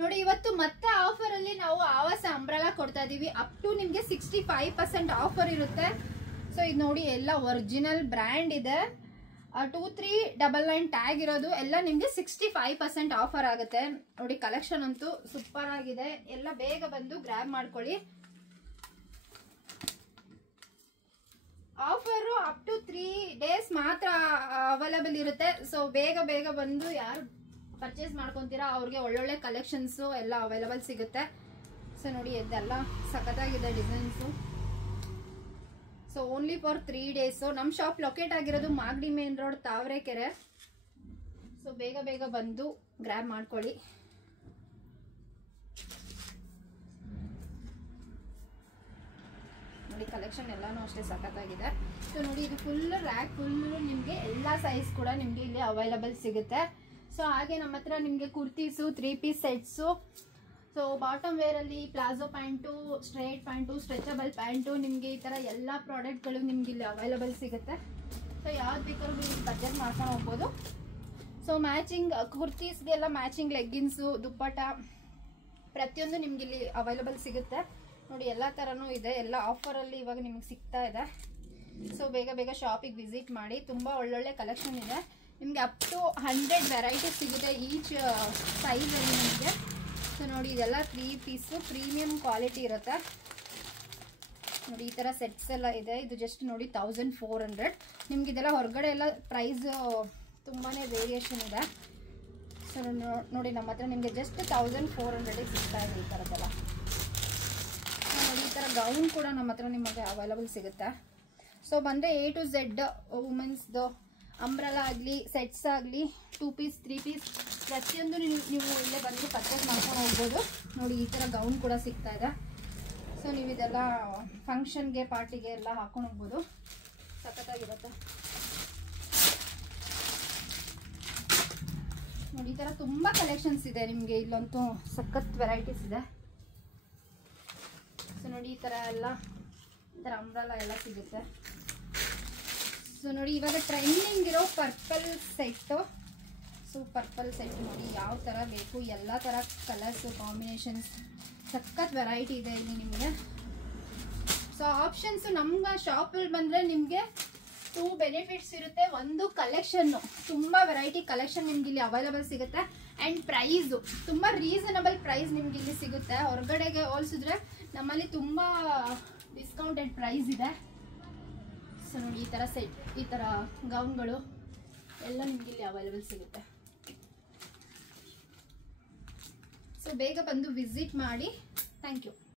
ನೋಡಿ ಇವತ್ತು ಮತ್ತೆ ಆಫರ್ ಅಲ್ಲಿ ನಾವು ಆವಾಸ ಅಂಬ್ರೆಲಾ ಕೊಡ್ತಾ ಇದೀವಿ. ಅಪ್ ಟು ನಿಮ್ಗೆ 65% ಆಫರ್ ಇರುತ್ತೆ. ಸೊ ಇದು ನೋಡಿ ಎಲ್ಲ ಒರಿಜಿನಲ್ ಬ್ರ್ಯಾಂಡ್ ಇದೆ. 2399 ಟ್ಯಾಗ್ ಇರೋದು ಎಲ್ಲ ನಿಮ್ಗೆ 65% ಆಫರ್ ಆಗುತ್ತೆ. ನೋಡಿ ಕಲೆಕ್ಷನ್ ಅಂತೂ ಸೂಪರ್ ಆಗಿದೆ. ಎಲ್ಲ ಬೇಗ ಬಂದು ಗ್ರ್ಯಾಬ್ ಮಾಡ್ಕೊಳ್ಳಿ. ಆಫರ್ ಅಪ್ ಟು 3 days ಮಾತ್ರ ಅವೈಲಬಲ್ ಇರುತ್ತೆ. ಸೊ ಬೇಗ ಬೇಗ ಬಂದು ಯಾರು ಪರ್ಚೇಸ್ ಮಾಡ್ಕೊಂತೀರಾ ಅವ್ರಿಗೆ ಒಳ್ಳೊಳ್ಳೆ ಕಲೆಕ್ಷನ್ಸ್ ಎಲ್ಲ ಅವೈಲಬಲ್ ಸಿಗುತ್ತೆ. ಸೊ ನೋಡಿ ಇದೆಲ್ಲ ಸಖತ್ತಾಗಿದೆ designs. So only for 3 days. ನಮ್ಮ ಶಾಪ್ ಲೊಕೇಟ್ ಆಗಿರೋದು Magadi main road, Tavarekere. So ಬೇಗ ಬೇಗ ಬಂದು ಗ್ರ್ಯಾಬ್ ಮಾಡ್ಕೊಳ್ಳಿ. ನೋಡಿ ಕಲೆಕ್ಷನ್ ಎಲ್ಲಾನು ಅಷ್ಟೇ ಸಖತ್ತಾಗಿದೆ. ಸೊ ನೋಡಿ ಇದು ಫುಲ್ ರ್ಯಾಕ್ ಫುಲ್ ನಿಮಗೆ ಎಲ್ಲ ಸೈಜ್ ಕೂಡ ನಿಮಗೆ ಇಲ್ಲಿ ಅವೈಲಬಲ್ ಸಿಗುತ್ತೆ. ಸೊ ಹಾಗೆ ನಮ್ಮ ಹತ್ರ ನಿಮಗೆ kurtis, 3 piece sets, so bottom wear ಅಲ್ಲಿ palazzo pant, straight pant, stretchable pant, ನಿಮಗೆ ಈ ತರ ಎಲ್ಲ ಪ್ರಾಡಕ್ಟ್ಗಳು ನಿಮ್ಗೆ ಇಲ್ಲಿ ಅವೈಲಬಲ್ ಸಿಗುತ್ತೆ. ಸೊ ಯಾವ್ದು ಬೇಕಾದ್ರೂ ನೀವು ಪರ್ಚೇಸ್ ಮಾಡ್ಕೊಂಡು ಹೋಗ್ಬೋದು. ಸೊ ಮ್ಯಾಚಿಂಗ್ ಕುರ್ತೀಸ್ಗೆಲ್ಲ ಮ್ಯಾಚಿಂಗ್ ಲೆಗ್ಗಿನ್ಸು, ದುಪ್ಪಟ ಪ್ರತಿಯೊಂದು ನಿಮ್ಗೆ ಇಲ್ಲಿ ಅವೈಲಬಲ್ ಸಿಗುತ್ತೆ. ನೋಡಿ ಎಲ್ಲ ಥರನೂ ಇದೆ. ಎಲ್ಲ ಆಫರಲ್ಲಿ ಇವಾಗ ನಿಮಗೆ ಸಿಗ್ತಾ ಇದೆ. ಸೊ ಬೇಗ ಬೇಗ ಶಾಪಿಗೆ ವಿಸಿಟ್ ಮಾಡಿ. ತುಂಬ ಒಳ್ಳೊಳ್ಳೆ ಕಲೆಕ್ಷನ್ ಇದೆ. ನಿಮಗೆ ಅಪ್ ಟು 100 ವೆರೈಟೀಸ್ ಸಿಗುತ್ತೆ ಈಚ್ ಸೈಜಲ್ಲಿ ನಿಮಗೆ. ಸೊ ನೋಡಿ ಇದೆಲ್ಲ 3 ಪೀಸು ಪ್ರೀಮಿಯಂ ಕ್ವಾಲಿಟಿ ಇರುತ್ತೆ. ನೋಡಿ ಈ ಥರ ಸೆಟ್ಸ್ ಎಲ್ಲ ಇದೆ. ಇದು ಜಸ್ಟ್ ನೋಡಿ 1400. ನಿಮ್ಗೆ ಇದೆಲ್ಲ ಹೊರಗಡೆ ಎಲ್ಲ ಪ್ರೈಸ್ ತುಂಬಾ ವೇರಿಯೇಷನ್ ಇದೆ. ಸೊ ನೋಡಿ ನಮ್ಮ ಹತ್ರ ನಿಮಗೆ ಜಸ್ಟ್ 1400ಗೆ ಸಿಗ್ತಾ ಇದೆ ಈ ಥರದ್ದೆಲ್ಲ. ನೋಡಿ ಈ ಥರ ಗೌನ್ ಕೂಡ ನಮ್ಮ ಹತ್ರ ನಿಮಗೆ ಅವೈಲಬಲ್ ಸಿಗುತ್ತೆ. ಸೊ ಬಂದರೆ A to Z ವುಮೆನ್ಸ್ದು ಅಂಬ್ರೆಲಾ ಆಗಲಿ, ಸೆಟ್ಸ್ ಆಗಲಿ, 2 ಪೀಸ್ 3 ಪೀಸ್ ಪ್ರತಿಯೊಂದು ನೀವು ಇಲ್ಲೇ ಬಂದು ಪರ್ಚೇಸ್ ಮಾಡ್ಕೊಂಡು ಹೋಗ್ಬೋದು. ನೋಡಿ ಈ ಥರ ಗೌನ್ ಕೂಡ ಸಿಗ್ತಾ ಇದೆ. ಸೊ ನೀವು ಇದೆಲ್ಲ ಫಂಕ್ಷನ್ಗೆ ಪಾರ್ಟಿಗೆ ಎಲ್ಲ ಹಾಕೊಂಡು ಹೋಗ್ಬೋದು. ಸಖತ್ತಾಗಿರುತ್ತೆ. ನೋಡಿ ಈ ಥರ ತುಂಬ ಕಲೆಕ್ಷನ್ಸ್ ಇದೆ ನಿಮಗೆ. ಇಲ್ಲಂತೂ ಸಖತ್ ವೆರೈಟೀಸ್ ಇದೆ. ಸೊ ನೋಡಿ ಈ ಥರ ಎಲ್ಲ ಈ ಥರ ಅಂಬ್ರೆಲಾ ಎಲ್ಲ ಸಿಗುತ್ತೆ. ಸೊ ನೋಡಿ ಇವಾಗ ಟ್ರೆಂಡಿಂಗ್ ಇರೋ purple set. So purple set ನೋಡಿ ಯಾವ ಥರ ಬೇಕು ಎಲ್ಲ ಥರ ಕಲರ್ಸು ಕಾಂಬಿನೇಷನ್ಸ್ ಸಖತ್ ವೆರೈಟಿ ಇದೆ ಇಲ್ಲಿ ನಿಮಗೆ. ಸೊ ಆಪ್ಷನ್ಸು ನಮ್ಮ ಶಾಪಲ್ಲಿ ಬಂದರೆ ನಿಮಗೆ 2 ಬೆನಿಫಿಟ್ಸ್ ಇರುತ್ತೆ. ಒಂದು ಕಲೆಕ್ಷನ್ನು ತುಂಬ ವೆರೈಟಿ ಕಲೆಕ್ಷನ್ ನಿಮ್ಗೆ ಇಲ್ಲಿ ಅವೈಲಬಲ್ ಸಿಗುತ್ತೆ. ಆ್ಯಂಡ್ ಪ್ರೈಸು ತುಂಬ ರೀಸನಬಲ್ ಪ್ರೈಸ್ ನಿಮ್ಗೆ ಇಲ್ಲಿ ಸಿಗುತ್ತೆ. ಹೊರಗಡೆಗೆ ಹೋಲಿಸಿದ್ರೆ ನಮ್ಮಲ್ಲಿ ತುಂಬ ಡಿಸ್ಕೌಂಟೆಡ್ ಪ್ರೈಸ್ ಇದೆ. ಸೊ ನೋಡಿ ಈ ಥರ ಸೆಟ್, ಈ ಥರ ಗೌನ್ಗಳು ಎಲ್ಲ ನಿಮ್ಗೆ ಇಲ್ಲಿ ಅವೈಲಬಲ್ ಸಿಗುತ್ತೆ. ಸೊ ಬೇಗ ಬಂದು ವಿಸಿಟ್ ಮಾಡಿ. Thank you.